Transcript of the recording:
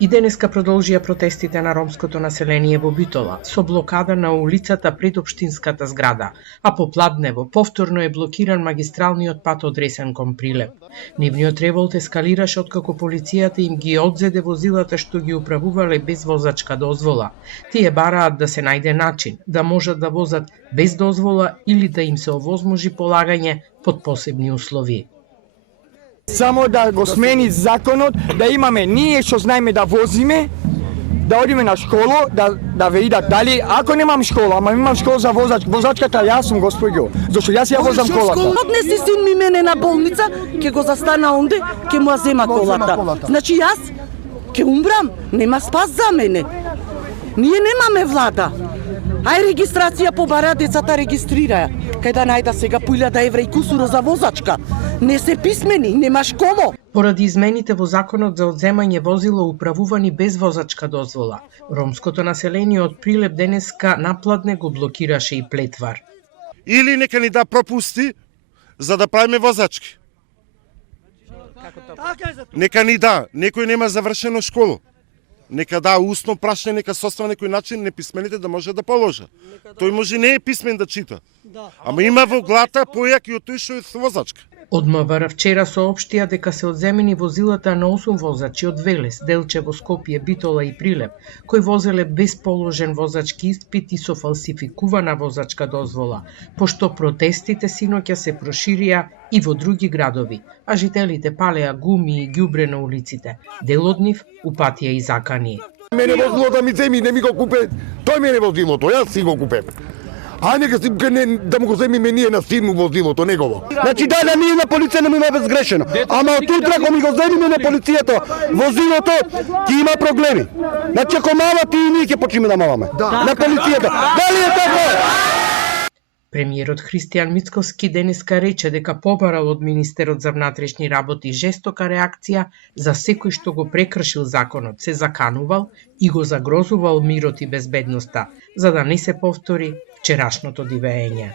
И денеска продолжија протестите на ромското население во Битола со блокада на улицата пред општинската зграда, а попладнево повторно е блокиран магистралниот пат од Ресен кон Прилеп. Нивниот револт ескалираше откако полицијата им ги одзеде возилата што ги управувале без возачка дозвола. Тие бараат да се најде начин да можат да возат без дозвола или да им се овозможи полагање под посебни услови. Само да го смени законот, да имаме ние што знаеме да возиме, да одиме на школа, да видат дали, ако немам школа, ама имам школа за возачката, јас сум господјо, зашто јас ја возам колата. Однеси син ми мене на болница, ќе го застана онде, ќе му зема колата. Значи јас ќе умрам, нема спас за мене. Ние немаме влада. Ај регистрација побара, децата регистрираја. Кај да најда сега по 1000 евра и кусуро за возачка. Не се писмени, нема школо. Поради измените во законот за одземање возила управувани без возачка дозвола, ромското население од Прилеп денеска напладне го блокираше и Плетвар. Или нека ни да пропусти за да правиме возачки. Нека ни да, некој нема завршено школо. Нека да усно прашање, нека состави некој начин неписмените да може да положа. Тој може не е писмен да чита. Ама има во глата појаки од тој што е возачка. Од МВР вчера соопштија дека се одземени возилата на 8 возачи од Велес, Делчево, Скопје, Битола и Прилеп, кои возеле без положен возачки испит и со фалсификувана возачка дозвола, пошто протестите синоќа се проширија и во други градови, а жителите палеа гуми и ѓубре на улиците. Дел од нив упатија и закани. Мене возилото ми земи, не ми го купе, тој мене возилото, јас си го купем. А нека си да му го земиме ние на син му возилото, негово. Значи да ние на полиција не му има безгрешено. Ама од утре кога ми го земиме на полицијата возилото, ќе има проблеми. Значи ако мала ти и ние ќе почнеме да маваме. На полицијата. Дали е така? Премиерот Христијан Мицковски денеска рече дека побарал од министерот за внатрешни работи жестока реакција за секој што го прекршил законот, се заканувал и го загрозувал мирот и безбедноста, за да не се повтори вчерашното дивење.